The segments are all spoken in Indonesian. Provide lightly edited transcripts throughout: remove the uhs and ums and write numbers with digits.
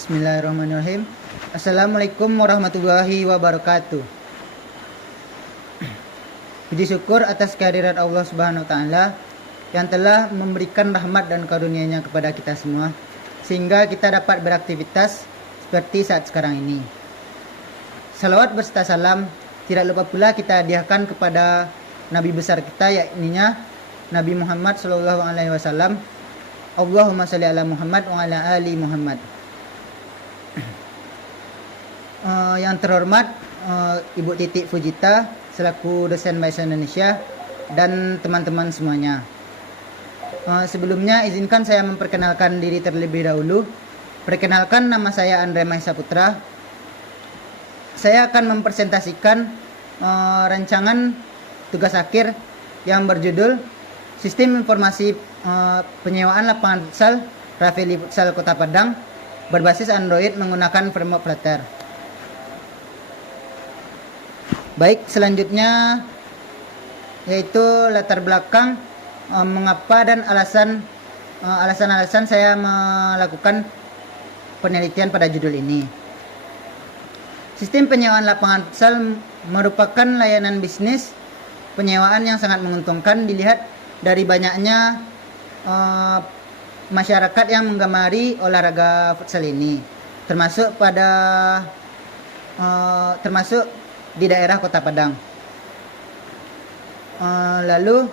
Bismillahirrahmanirrahim. Assalamualaikum warahmatullahi wabarakatuh. Puji syukur atas kehadiran Allah Subhanahu wa taala yang telah memberikan rahmat dan karunia-Nya kepada kita semua sehingga kita dapat beraktivitas seperti saat sekarang ini. Salawat beserta salam tidak lupa pula kita hadiahkan kepada Nabi besar kita, yakni Nabi Muhammad sallallahu alaihi wasallam. Allahumma shalli ala Muhammad wa ala ali Muhammad. Yang terhormat Ibu Titik Fujita selaku dosen bahasa Indonesia dan teman-teman semuanya. Sebelumnya izinkan saya memperkenalkan diri terlebih dahulu. Perkenalkan, nama saya Andre Mahesa Putra. Saya akan mempresentasikan rancangan tugas akhir yang berjudul Sistem Informasi Penyewaan Lapangan Futsal Rafeli Futsal Kota Padang berbasis Android menggunakan framework Flutter. Baik, selanjutnya yaitu latar belakang mengapa dan alasan-alasan saya melakukan penelitian pada judul ini. Sistem penyewaan lapangan futsal merupakan layanan bisnis penyewaan yang sangat menguntungkan dilihat dari banyaknya masyarakat yang menggemari olahraga futsal ini, termasuk di daerah Kota Padang. Lalu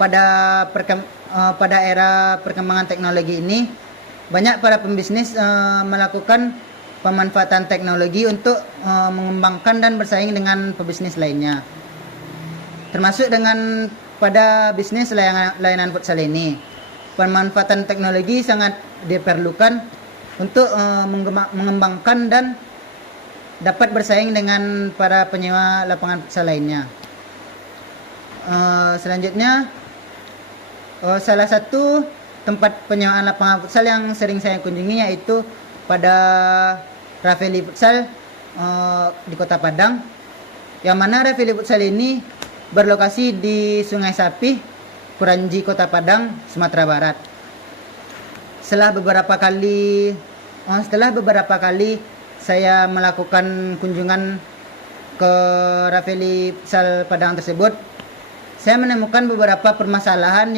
pada era perkembangan teknologi ini, banyak para pembisnis melakukan pemanfaatan teknologi untuk mengembangkan dan bersaing dengan pebisnis lainnya, termasuk dengan pada bisnis layanan futsal ini. Pemanfaatan teknologi sangat diperlukan untuk mengembangkan dan dapat bersaing dengan para penyewa lapangan futsal lainnya. Selanjutnya, salah satu tempat penyewaan lapangan futsal yang sering saya kunjungi yaitu pada Rafeli Futsal di Kota Padang, yang mana Rafeli Futsal ini berlokasi di Sungai Sapih, Puranji, Kota Padang, Sumatera Barat. Setelah beberapa kali saya melakukan kunjungan ke Rafeli Futsal Padang tersebut, saya menemukan beberapa permasalahan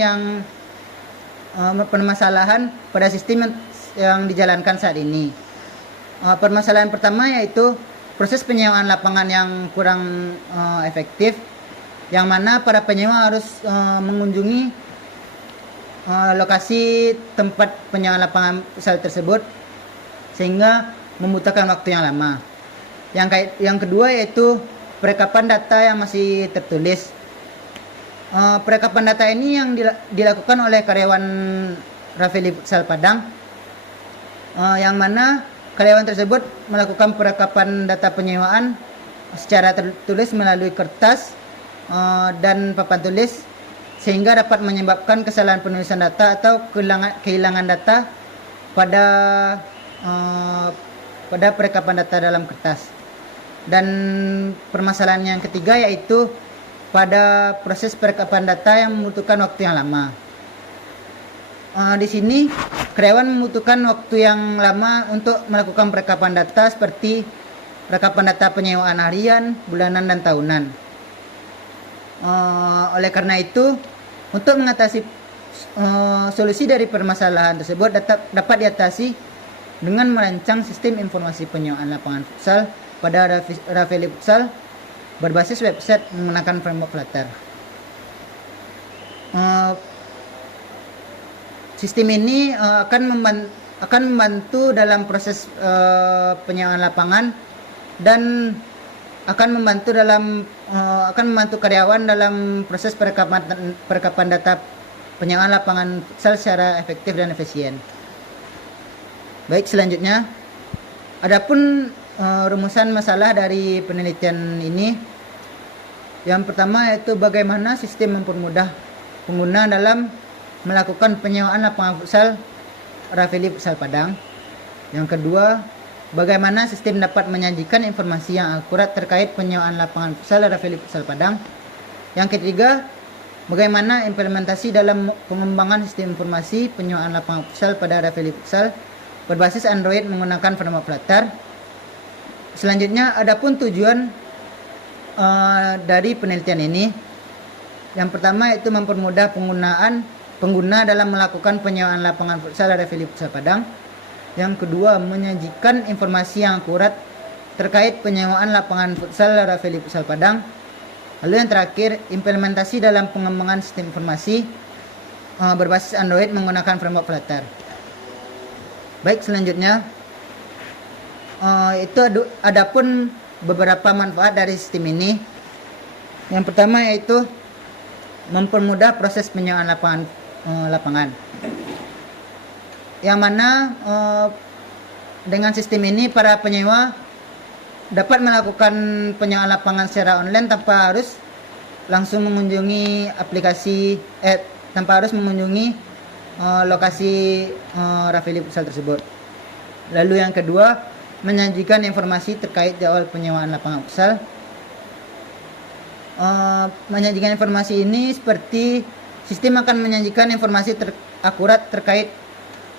pada sistem yang dijalankan saat ini. Permasalahan pertama yaitu proses penyewaan lapangan yang kurang efektif, yang mana para penyewa harus mengunjungi lokasi tempat penyewaan lapangan futsal tersebut sehingga membutuhkan waktu yang lama. Yang kedua yaitu perekapan data yang masih tertulis. Perekapan data ini yang dilakukan oleh karyawan Rafeli Futsal Padang, yang mana karyawan tersebut melakukan perekapan data penyewaan secara tertulis melalui kertas dan papan tulis, sehingga dapat menyebabkan kesalahan penulisan data atau kehilangan data pada perekapan data dalam kertas. Dan permasalahan yang ketiga yaitu pada proses perekapan data yang membutuhkan waktu yang lama. Di sini karyawan membutuhkan waktu yang lama untuk melakukan perekapan data seperti perekapan data penyewaan harian, bulanan, dan tahunan. Oleh karena itu, untuk mengatasi solusi dari permasalahan tersebut dapat diatasi dengan merancang sistem informasi penyewaan lapangan futsal pada Rafeli Futsal berbasis website menggunakan framework Flutter. Sistem ini akan membantu dalam proses penyewaan lapangan dan akan membantu karyawan dalam proses perekapan data penyewaan lapangan futsal secara efektif dan efisien. Baik, selanjutnya, adapun rumusan masalah dari penelitian ini, yang pertama yaitu bagaimana sistem mempermudah pengguna dalam melakukan penyewaan lapangan futsal Rafeli Futsal Padang. Yang kedua, bagaimana sistem dapat menyajikan informasi yang akurat terkait penyewaan lapangan futsal Rafeli Futsal Padang. Yang ketiga, bagaimana implementasi dalam pengembangan sistem informasi penyewaan lapangan futsal pada Rafeli Futsal. berbasis Android menggunakan framework Flutter. Selanjutnya, adapun tujuan dari penelitian ini, yang pertama itu mempermudah pengguna dalam melakukan penyewaan lapangan futsal Ravelli Futsal Padang. Yang kedua, menyajikan informasi yang akurat terkait penyewaan lapangan futsal Ravelli Futsal Padang. Lalu yang terakhir, implementasi dalam pengembangan sistem informasi berbasis Android menggunakan framework Flutter. Baik, selanjutnya itu adapun beberapa manfaat dari sistem ini. Yang pertama yaitu mempermudah proses penyewaan lapangan. Yang mana dengan sistem ini para penyewa dapat melakukan penyewaan lapangan secara online tanpa harus langsung mengunjungi lokasi Ravelli Futsal tersebut. Lalu yang kedua, menyajikan informasi terkait jadwal penyewaan lapangan futsal. Menyajikan informasi ini seperti sistem akan menyajikan informasi akurat terkait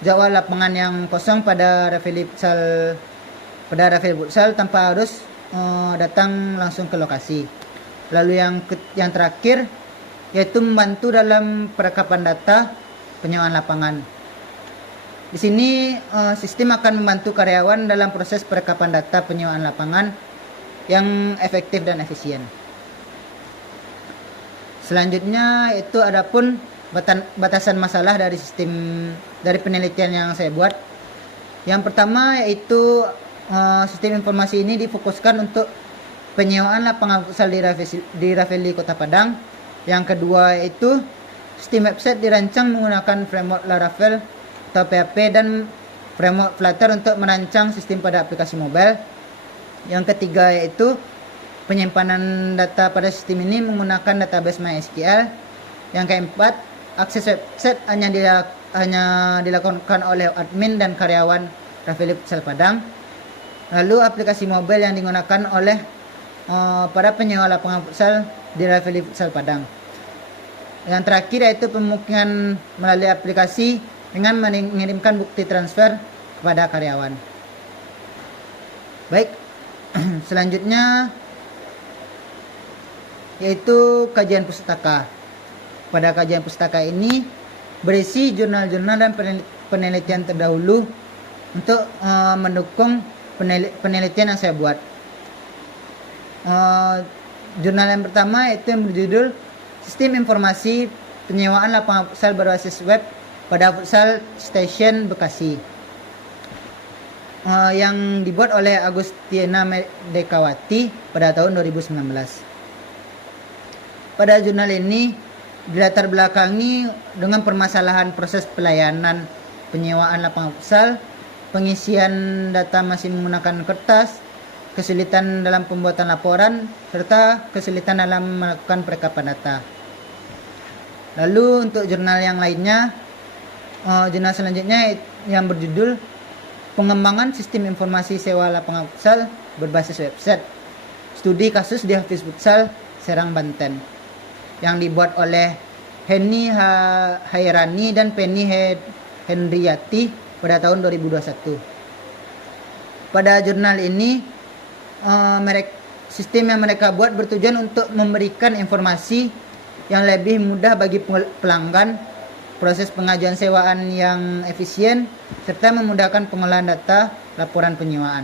jadwal lapangan yang kosong pada Ravelli Futsal tanpa harus datang langsung ke lokasi. Lalu yang terakhir yaitu membantu dalam perekapan data penyewaan lapangan. Di sini sistem akan membantu karyawan dalam proses perekapan data penyewaan lapangan yang efektif dan efisien. Selanjutnya itu adapun batasan masalah dari penelitian yang saya buat. Yang pertama yaitu sistem informasi ini difokuskan untuk penyewaan lapangan futsal di Ravelli Kota Padang. Yang kedua yaitu sistem website dirancang menggunakan framework Laravel atau PHP dan framework Flutter untuk merancang sistem pada aplikasi mobile. Yang ketiga yaitu penyimpanan data pada sistem ini menggunakan database MySQL. Yang keempat, akses website hanya dilakukan oleh admin dan karyawan Ravelli Futsal Padang. Lalu aplikasi mobile yang digunakan oleh para penyewa lapangan futsal di Ravelli Futsal Padang. Yang terakhir yaitu pemukiman melalui aplikasi dengan mengirimkan bukti transfer kepada karyawan. Baik, selanjutnya yaitu kajian pustaka. Pada kajian pustaka ini berisi jurnal-jurnal dan penelitian terdahulu untuk mendukung penelitian yang saya buat. Jurnal yang pertama itu yang berjudul Sistem Informasi Penyewaan Lapangan Futsal Berbasis Web pada Futsal Station Bekasi, yang dibuat oleh Agustina Medekawati pada tahun 2019. Pada jurnal ini dilatar belakangi dengan permasalahan proses pelayanan penyewaan lapangan futsal, pengisian data masih menggunakan kertas, kesulitan dalam pembuatan laporan, serta kesulitan dalam melakukan perekapan data. Lalu untuk jurnal yang lainnya, jurnal selanjutnya yang berjudul Pengembangan Sistem Informasi Sewa Lapangan Futsal Berbasis Website, Studi Kasus di Hafiz Futsal Serang, Banten, yang dibuat oleh Henny Hairani dan Penny Hendriati pada tahun 2021. Pada jurnal ini, sistem yang mereka buat bertujuan untuk memberikan informasi yang lebih mudah bagi pelanggan, proses pengajuan sewaan yang efisien, serta memudahkan pengolahan data laporan penyewaan.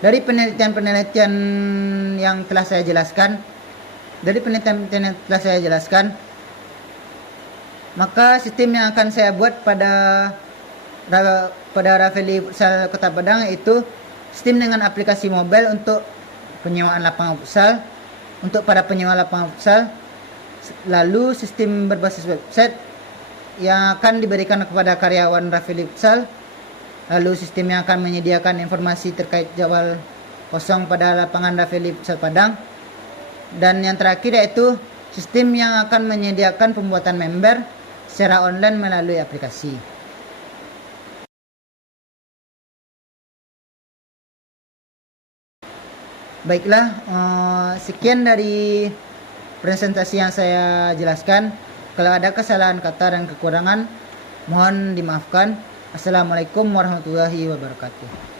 Dari penelitian-penelitian yang telah saya jelaskan, maka sistem yang akan saya buat pada Ravelli Futsal Kota Padang itu sistem dengan aplikasi mobile untuk penyewaan lapangan futsal untuk para penyewa lapangan futsal. Lalu sistem berbasis website yang akan diberikan kepada karyawan Ravelli Futsal. Lalu sistem yang akan menyediakan informasi terkait jadwal kosong pada lapangan Ravelli Futsal Padang. Dan yang terakhir yaitu sistem yang akan menyediakan pembuatan member secara online melalui aplikasi. Baiklah, sekian dari presentasi yang saya jelaskan. Kalau ada kesalahan kata dan kekurangan, mohon dimaafkan. Assalamualaikum warahmatullahi wabarakatuh.